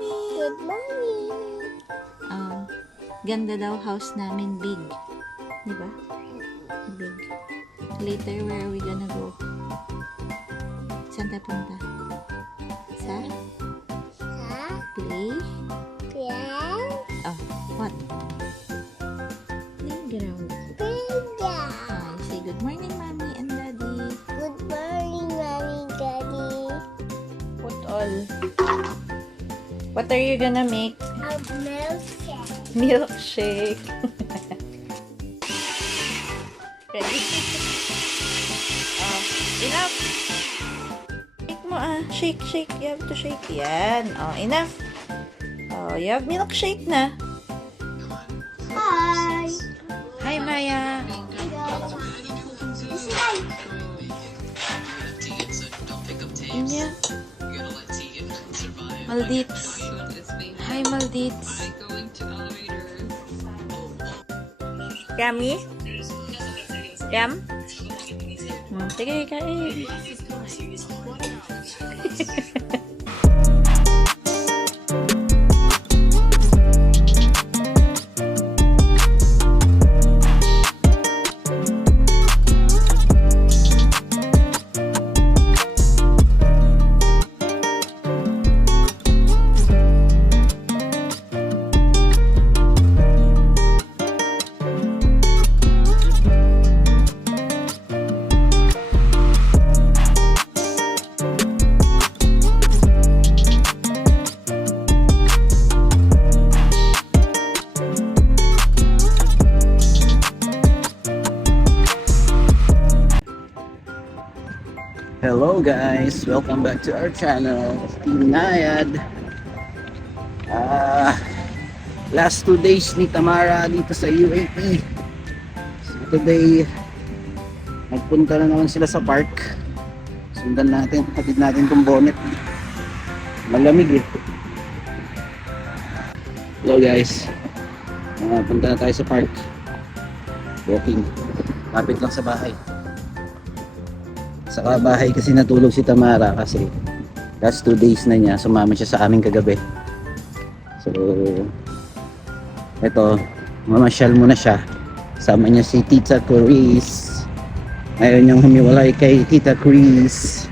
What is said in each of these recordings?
morning! Good morning. Ganda daw house namin, big. Diba? Big. Later, where are we gonna go? Saan tayo punta? Sa? Play? Oh, what? Playground. Say good morning, Mommy and Daddy. Good morning, Mommy, Daddy. What all? What are you gonna make? A milkshake. Milkshake. Ready? Enough. Shake mo Shake, shake. You have to shake. Yan. Enough. You have milkshake na. Hi. Hi, Maya. Inya. Maldits. Hi, Maldits. Yummy? Yum? Sige, kain. Hello guys, welcome back to our channel, Team Nayad. Last 2 days ni Tamara dito sa UAE. So today, nagpunta na naman sila sa park. Sundan natin, hatid natin tong bonnet. Malamig eh. Hello guys, punta na tayo sa park. Walking, lapit lang sa bahay. Sa bahay kasi natulog si Tamara kasi last 2 days na niya, sumama siya sa amin kagabi. So eto, mamasyal muna siya. Sama niya si Tita Chris. Ngayon yung humiwalay kay Tita Chris.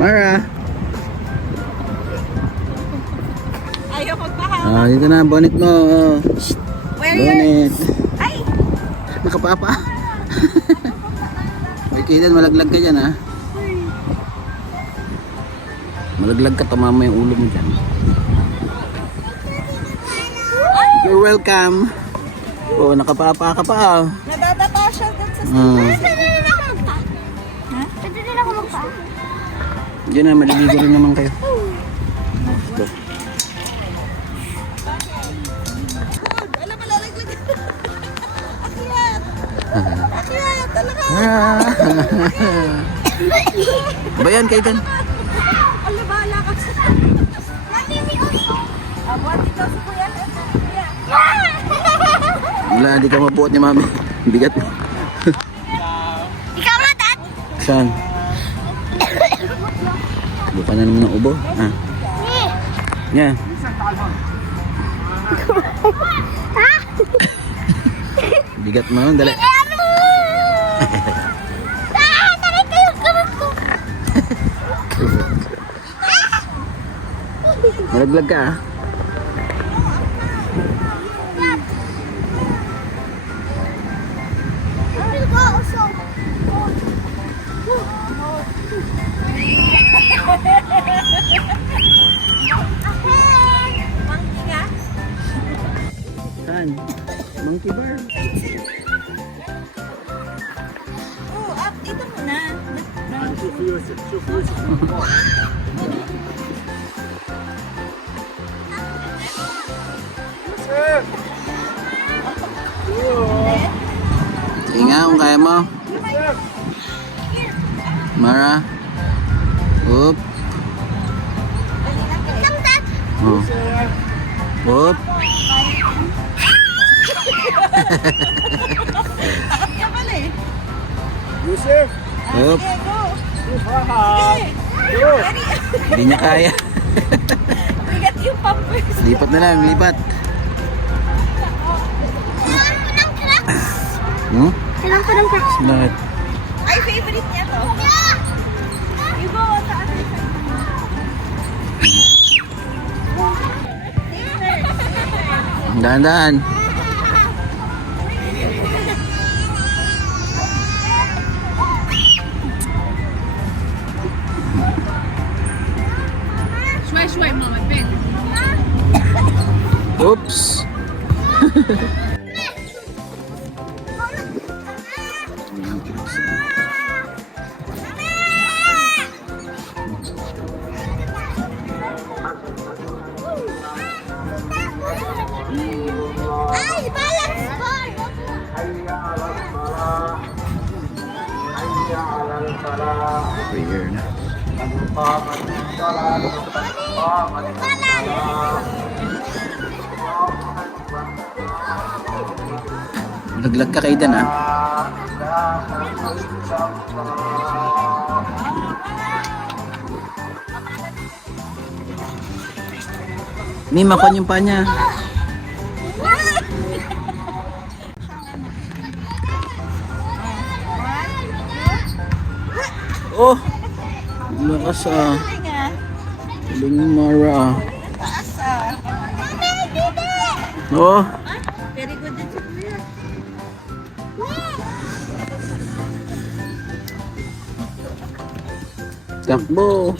Mara. Ayaw magpahawak. Dito na, bonnet mo. Where Bonnet. Ay! Nakapapa. Uy, Kaidan, malaglag ka dyan ha. Malaglag ka, tumama yung ulo mo dyan. You're welcome. Oh, nakapapa ka pa. Nadadapa siya dun sa Pwede din ako magpa. Ha? Pwede din ako magpa. Diyan na, maliligo rin naman kayo. Go. Alam mo, lalaglag. Akyat! Akyat! Talaga! Ba yan, Kaidan? Alabala ka sa... Abuhat ikaw si Kuya. Kuya. Wala, hindi ka mabuhat ni Mami. Bigat mo. Ikaw nga, Dad. Saan? Buka na naman ng ubo. Yan. Bigat mo, dali. Tarik ko yung kamot ko. Malaglag ka ah. Will go also. Monkey nga? Saan? Monkey bar. Up. Dito muna. Sige nga kung kaya mo. Mara. Oop. Come, Dad. Oh. Whoop. Takot ka pala eh. Yusuf! Whoop. Sige, go. Go! Hindi niya kaya. Bigat yung pampers. Lipat na lang, lipat. Kailangan ko ng cracks. Hmm? Kailangan ko ng cracks. Bakit? Ay, favorite niya to. You go sa other side. Dahan-dahan. Swipe, mama, pen. Oops. Ay, balance bar. Prayer na. Laglag ka kay Dan ah. May makon yung pa niya. Oh! Lakas ah. Galing ah. Galing ni Mara ah. Taas ah. Oh! Very good din si Kuya. Takbo!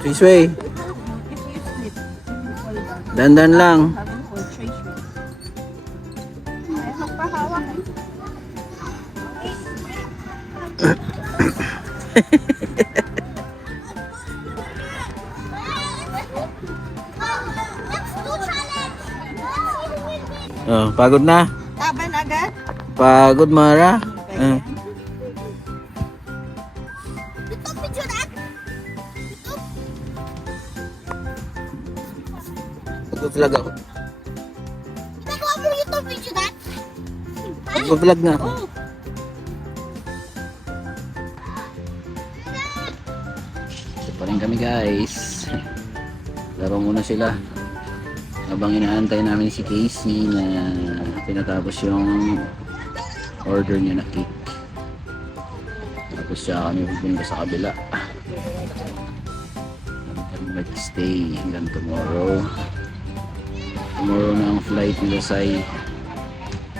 This way. Dandan lang. Let's do challenge. Oh, pagod na? Taban agad. Pagod Mara? Ito, picture that. Mag-vlog ako. Nagawa mo yung video that. Mag-vlog na ako. Ito pa rin kami guys. Laro muna sila. Habang inaantay namin si Casey na pinatapos yung order niya na cake. Tapos siya kami pupunta sa kabila. Kami mag-stay hanggang tomorrow. Tomorrow na ang flight nila sa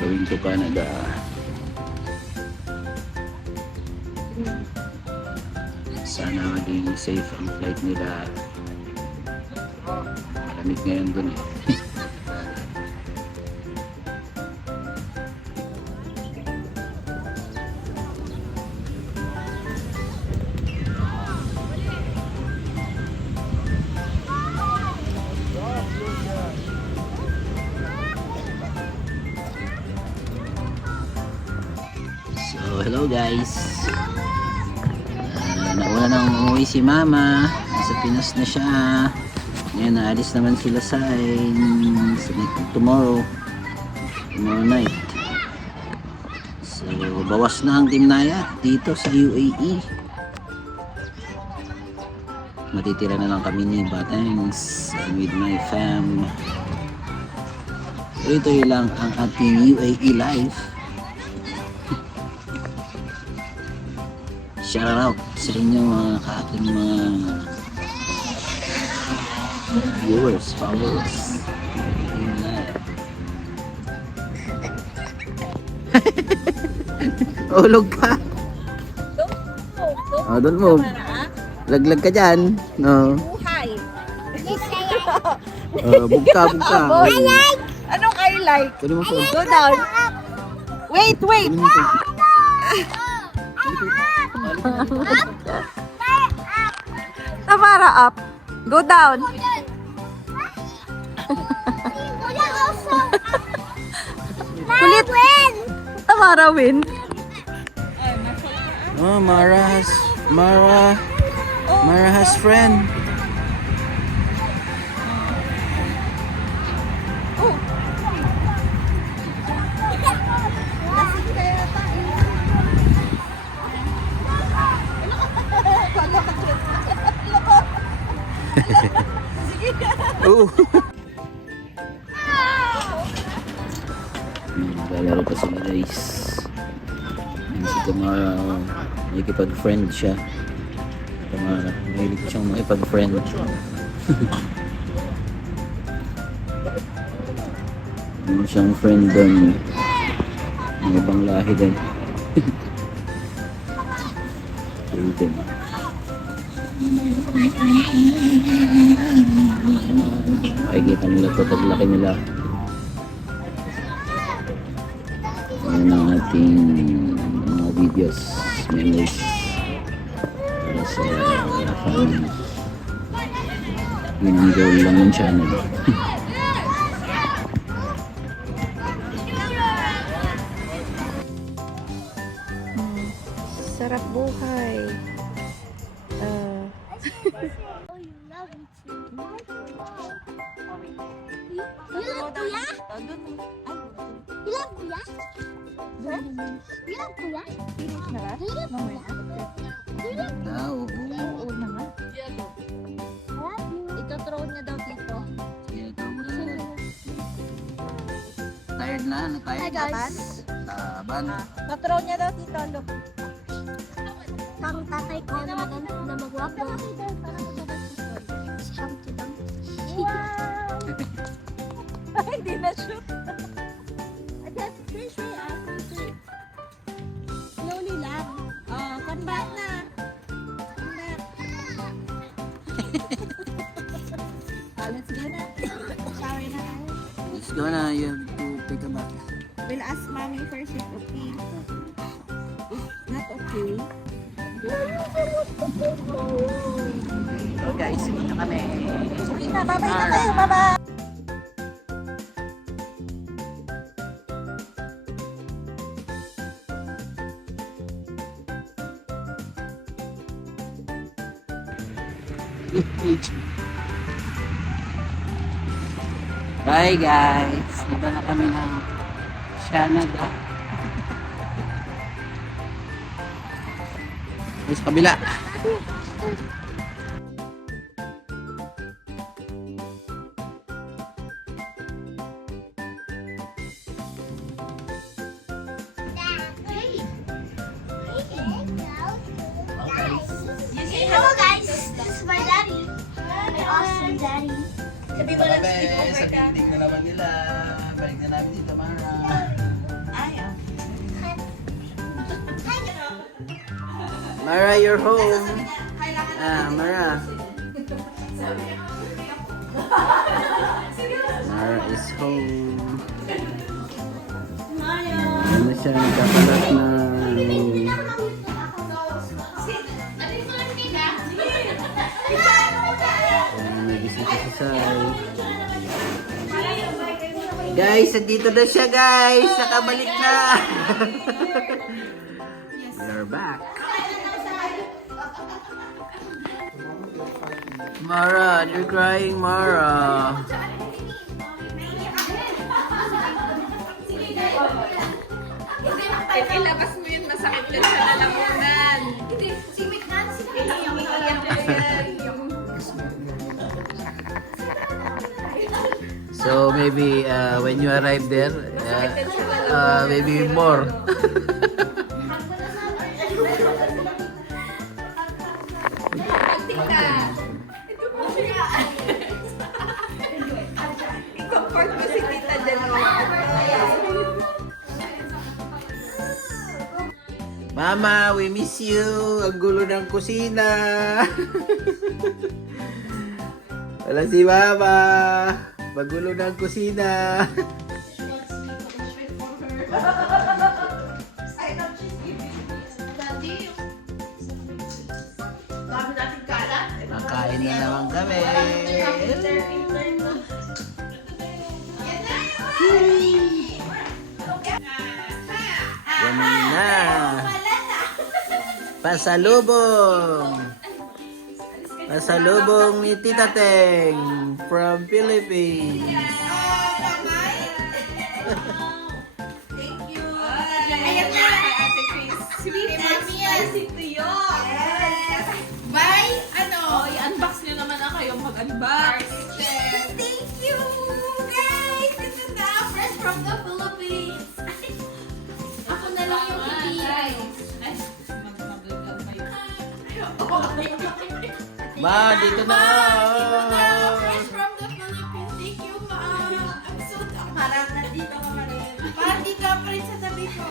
going to Canada. Sana maging safe ang flight nila. Malamig ngayon dun eh. So, hello guys. Nauna nang umuwi si Mama. Nasa Pinas na siya. Ngayon, naalis naman sila sa tomorrow night. So, bawas na ang Team Naya dito sa UAE. Matitira na lang kami ni Batangs with my fam. So, ito lang ang ating UAE life. Shout out sa inyo mga ating mga viewers, followers. Ulog ka. Oh, don't move. Laglag ka dyan. No. Buhay. Bugka. Anong I like? Kunin mo phone. Go down. Wait. Kunin mo phone. Tamara, up. Go down. Kulit. Tamara, win. Oh, Mara has friend. Lasing kaya tayo. Oh. Lalaro pa sila guys. Si Tamara, nakikipag-friend siya. Tamara, mahilig siyang makipag-friend. Meron siyang friend doon. Ng ibang lahi din. Aiden. Makikita nila ito paglaki nila. Ayan ang ating mga videos, memories para sa family. Yun ang goal lang ng channel. Sarap buhay. You love Kuya? You love Kuya? You love Kuya? Finish na ba? You love Kuya? You love Daw, Oo naman. Kuya? Ito-throw niya daw dito. tired na, Hi guys. Taban. Na-throw niya daw dito. Look. Ang tatay ko na maganda na magwapo. Si Humpty Dumpty. Hindi na shoot. Just this way, I can see. Slowly lang. Oh, come back na. Come back. Let's go na. Shower na tayo. Let's go na, you have to pick a back. We'll ask mommy first if okay. If not okay. So guys, sige na kami. Okay na, bye-bye na tayo. Bye-bye. Bye guys. Dito na kami ng Canada. Sa kabila. Hello guys, this is my daddy. My awesome daddy. Sabi mo lang sleep over ka. Tingnan na naman nila. Balik na namin dito, Mara. Mara, you're home. Mara. Mara is home. Ano siya, nagkakalat na. Nagising ko si Sai. Guys, andito na siya guys. Nakabalik na. We're back. Mara, you're crying, Mara. Ilabas mo yun, masakit yun sa lalamunan. Hindi, si McNancy. So maybe when you arrive there, maybe more. I-comfort mo si Tita dalawa. Mama, we miss you. Ang gulo ng kusina. Wala si Mama. Magulo ng kusina. Nakain na naman kami. Yan na. Pasalubong! Pasalubong ni Tita Teng from Philippines. Thank you. Ayan na. Ate Chris. Sweet and to you. Bye! Ano? Oh, i-unbox nyo naman na kayong mag-unbox. Thank you, guys! Ito na, fresh from the Philippines. Ako na lang yung hindi. Ay, mag-vlog pa yun. Ma, dito na! Fresh from the Philippines. Thank you, Ma. I'm so parang nandito ka pa rin. Parang dito ka pa rin sa tabi ko.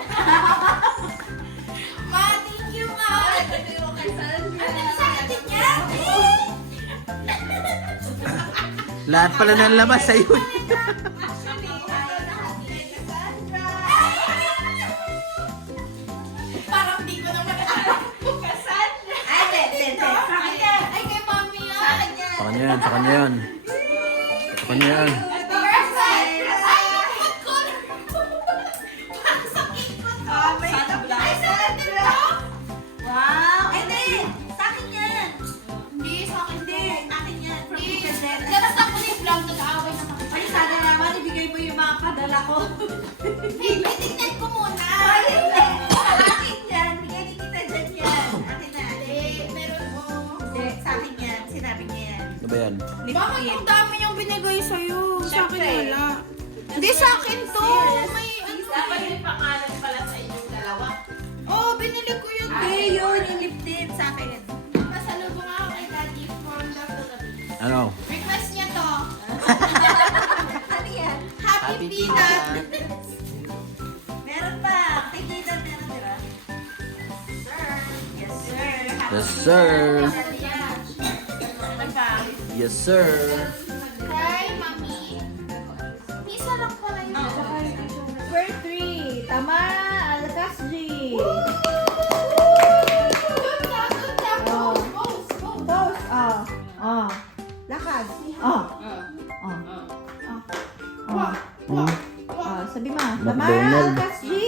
Ma, thank you, Ma. Ano sa atin niya? Lahat pala ng labas sa'yo. Parang di ko naman Cassandra. Ay, kay Mami yan. Sa kanya yan, sa kanya yan. Sa kanya yan. Wow! Hindi! Sa akin yan! Hindi, sa akin din. Akin yan. Labas ako na yung vlog, nag-aaway na kami. Ay, sana naman ibigay mo yung mga padala ko. Hindi, tignan ko muna. Ay, hindi. Akin yan. Bigay ni kita dyan yan. Akin na. Hindi, meron mo. Hindi, sa akin yan. Sinabi niya yan. Ano ba yan? Bakit ang dami niyang binigay sa'yo? Sa akin wala. Hindi, sa akin to. May ano. Dapat yung pangalan pala sa inyong dalawa. Oh, binili ko yun. Hindi, yun. Yung lip tint sa akin. Pasalubong ako kay Daddy from the Philippines. Ano? Request niya to. Ano yan? Happy Peanut. Meron pa. Kay Peanut meron, di ba? Sir. Yes, sir. Yes, sir. Ano pa? Yes, sir. Hi, Mami. Misa lang pala yun. Number 3, Tamara Alcasji. Good na, good na. Pose, pose, pose. Pose. Lakad. Sabi mo. Tamara McDonald. Alcasji.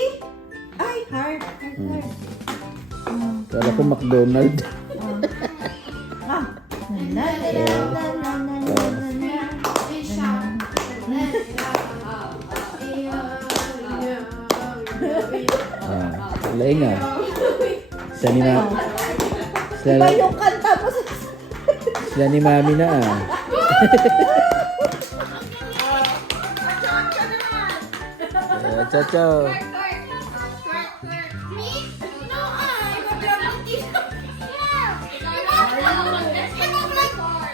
Ay, heart. Heart. Kala ko McDonald. Ah. La, la, la, la, la, la, la, la. Alay nga. Sila ni Mami. Iba yung kanta mo sa... Sila ni Mami na ah. Ciao, ciao.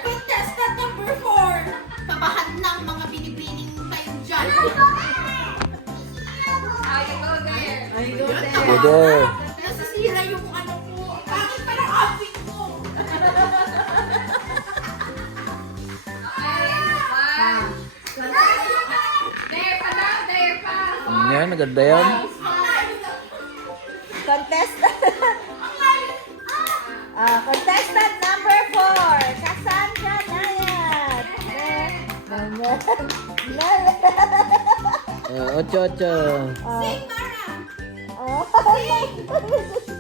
Contestant number 4. Tabahan ng mga binibining tayo dyan. Go there. Nasisira yung ano ko. Bakit parang outfit ko? Yan, naganda yan. Contestant. Contestant number 4, Cassandra Nayat. Ocho, ocho. Sing, Mara! Oh.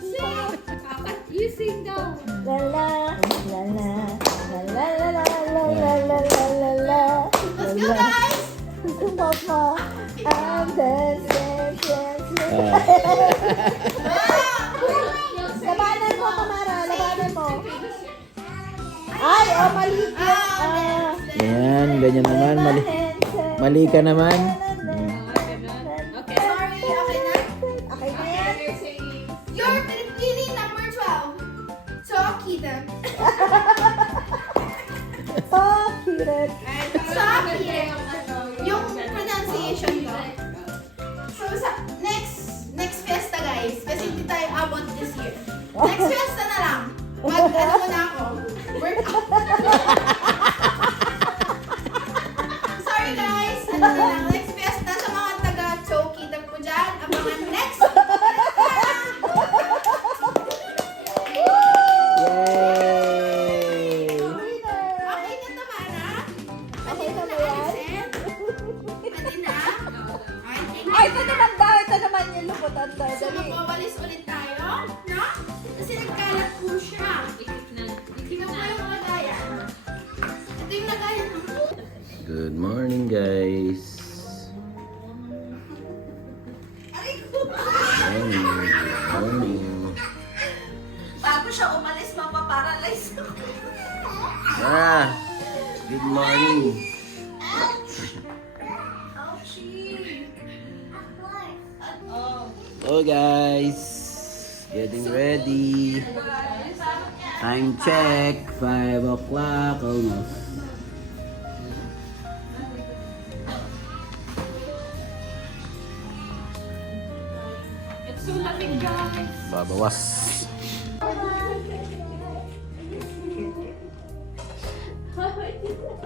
Sing! You sing daw. La la la la la la la la la la la la. Let's go, guys! Papa, I'm dancing, dancing. Labanan mo, Tamara. Labanan mo. Ay, oh, mali. Yan, ganyan naman. Mali ka naman. Okay. Sorry, okay na? Okay na yan. You're Pilipini number 12. So, Kita. Oh, cute. So, Kita. Yung pronunciation ko. So, sa next fiesta, guys. Kasi hindi tayo abot this year. Next fiesta na lang. Ano mo na ako. Workout. Sorry, guys. Ano na lang. Next fiesta sa mga taga-Chokita po dyan. Abangan next. Yay! Okay na, Tamara? Okay na ba yan? Alison? Pwede na? Okay, thank you. Ay, ito naman daw. Ito naman yung luputan daw. So, Dali. magwawalis ulit tayo, no? Kasi bago siya umalis, mapaparalyze ako. Ah, good morning. Ouchie! Oh. Oh guys, getting ready. Time check, 5 o'clock almost. It's so lamig, guys. Babawas.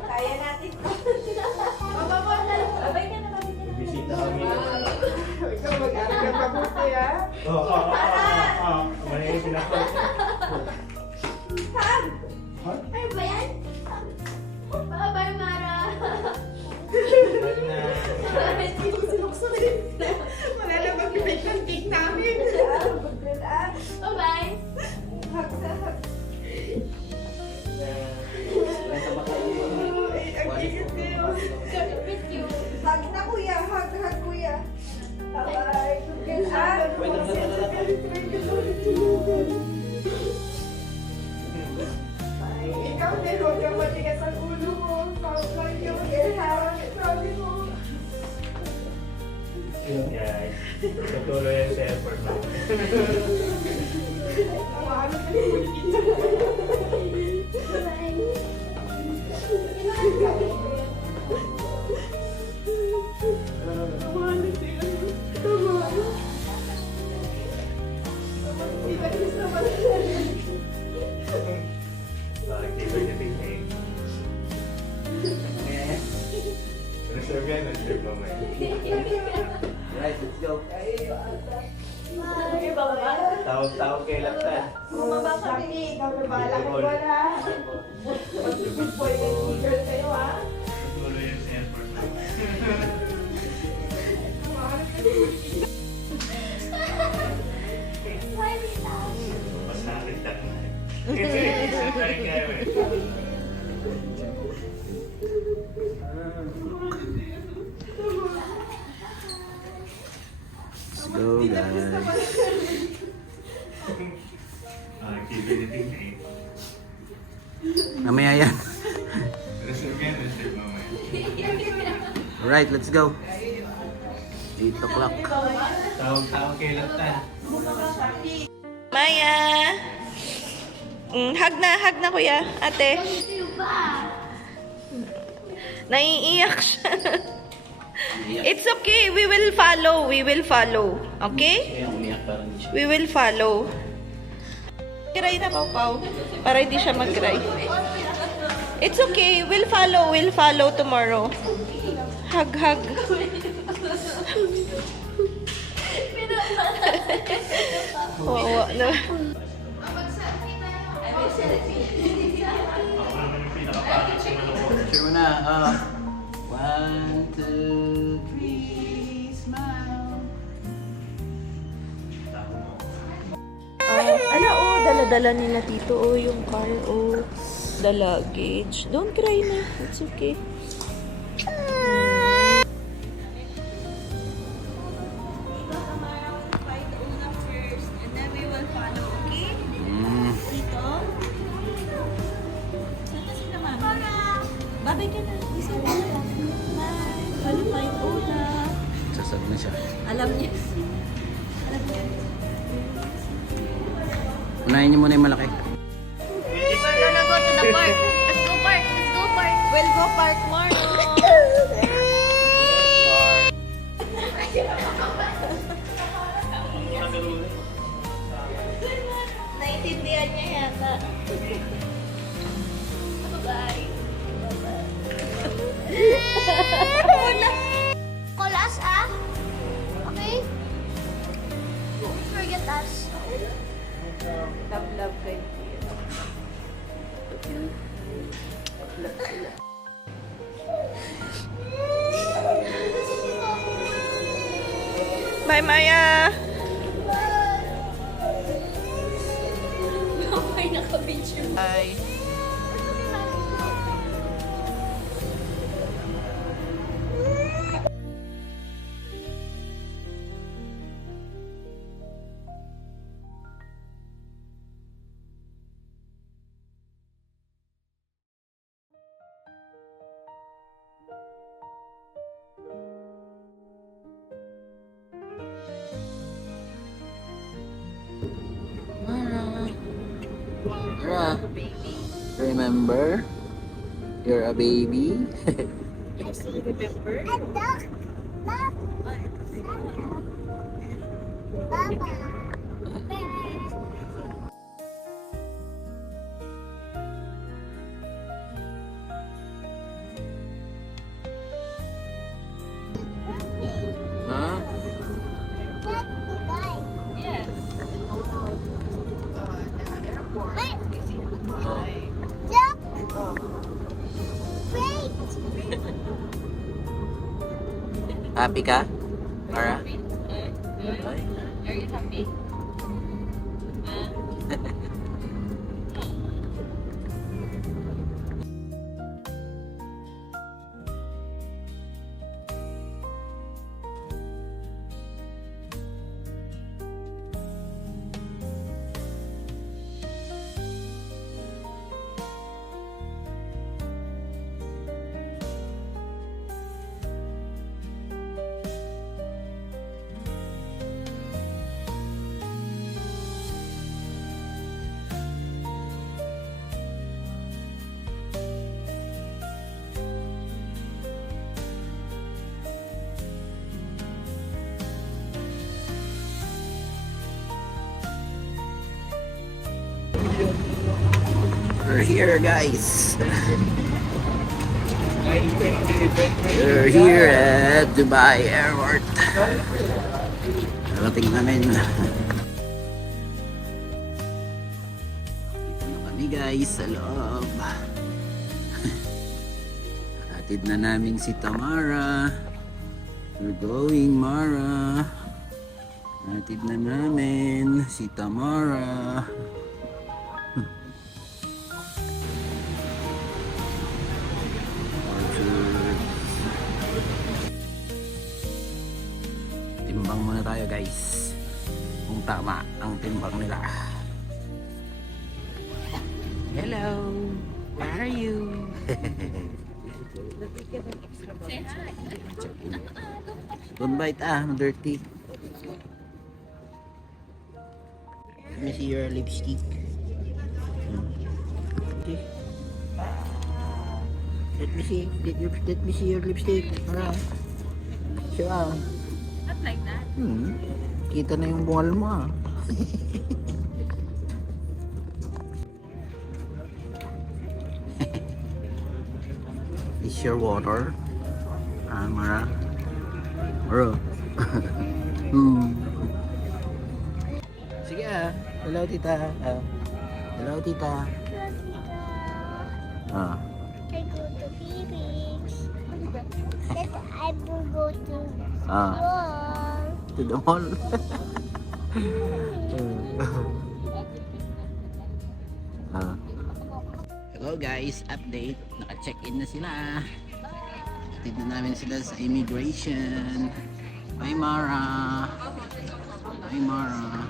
Kaya natin. Bababa na lang. Abay ka na, babay ka na. Bisita kami. Ikaw mag-aral ka mabuti, ha? Oo. Mali pinapal. Ay, ba yan? Bye-bye, Mara. Wala na mag-ibig ng cake namin. Bye-bye. Ay, ang init niyo. Miss you. Hug na, kuya. Hug, kuya. Bye-bye. Good Ikaw din, huwag kang matigas ang ulo mo. Pag yung ilharang, sabi mo. Guys, patuloy yan sa effort mo. Tawanan ka naman kita. Tawanan siya. Tawanan. Ibatis naman siya. Activate the big name. Reserve yan, reserve mo may. Right, let's go. Tawag kay Laktan. Bumaba kami. Ikaw na bahala ka wala. Good boy and good girl kayo, ha? Patuloy yan sa effort mo. Tawanan ka naman kita. Mas nakakita na. Ay, kaya mo. Let's go guys. Activate the big name. Mamaya yan. Reserve yan, reserve mo may. Alright, let's go. 8 o'clock. Tawag kay Laktan. Maya! Hug na kuya, ate. Naiiyak siya. It's okay, we will follow. Okay? Kaya umiyak parang hindi siya. We will follow. Cry na, Pau. Para hindi siya mag-cry. It's okay, we'll follow tomorrow. Hug. Wawa na. Picture mo na. 1, 2, 3, smile. Dala-dala nila tito, yung car, the luggage. Don't cry na, it's okay. Mm. Babay ka na, isa na. Bye. Paano tayo una? Sasad na siya. Alam niya. Unahin niyo muna yung malaki. We're gonna go to the park. Let's go park. We'll go park more. Naintindihan niya yata. Bye. Call us, ah? Okay? Don't forget us. Love kayo. Bye, Maya! Bye. Mara, remember? You're a baby. Huh? Happy ka? Mara? Are you happy? We're here, guys. We're here at Dubai Airport. Narating namin. Dito na kami, guys, sa loob. Hatid na namin si Tamara. We're going, Mara. Hatid na namin si Tamara. Timbang muna tayo, guys, kung tama ang timbang nila. Hello, where are you? Don't bite, dirty. Let me see your lipstick. Okay. Let me see your lipstick. Siya. Not like that. Kita na yung bungal mo, Is your water? Mara? Bro. Sige, hello, tita. Hello, tita. I go to Phoenix. Then I will go to Ah. mall. To the mall. Hello, guys, update. Naka-check-in na sila. Tignan namin sila sa immigration. Hi, Mara. Hi, Mara.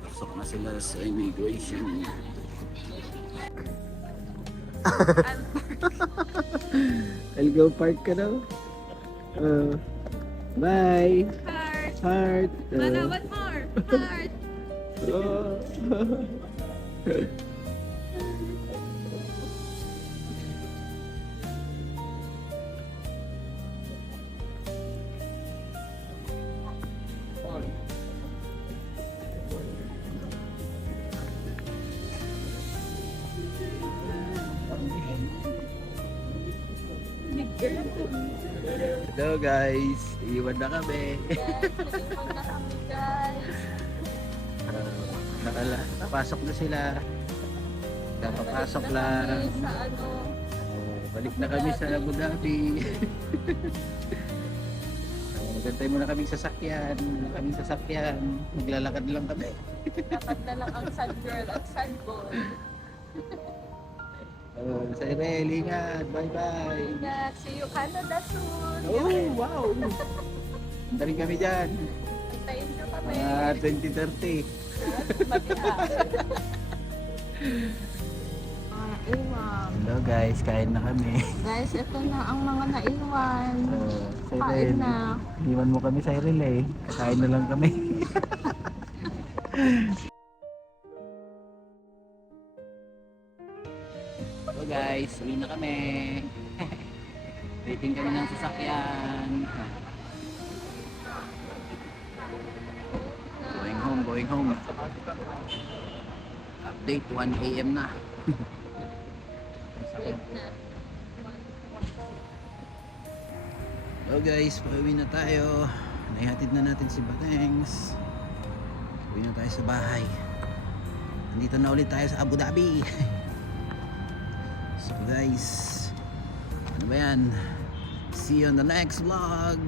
Pasok na sila sa immigration. I'll go park ka daw. Bye. Heart. What more? Heart. Hello, guys. Iwan na kami. Napasok na sila. Kapapasok lang. Balik na kami sa Abu Dhabi. Magantay muna kaming sasakyan. Maglalakad lang kami. Dapat na lang ang sad girl at sad boy. Sa Irel, ingat. Bye-bye. Ingat. See you Canada soon. Oh, wow. Punta rin kami dyan. Antayin nyo kami. 2030. Iwan. Hello, guys. Kain na kami. Guys, ito na ang mga naiwan. Sa Kain Irel. na. Iwan mo kami sa Irel, eh. Kakain na lang kami. guys, uwi na kami. Waiting kami ng sasakyan. Going home. Update 1 AM na. So guys, pauwi na tayo. Naihatid na natin si Batengs. Uwi na tayo sa bahay. Nandito na ulit tayo sa Abu Dhabi. So guys, ano ba yan? See you on the next vlog.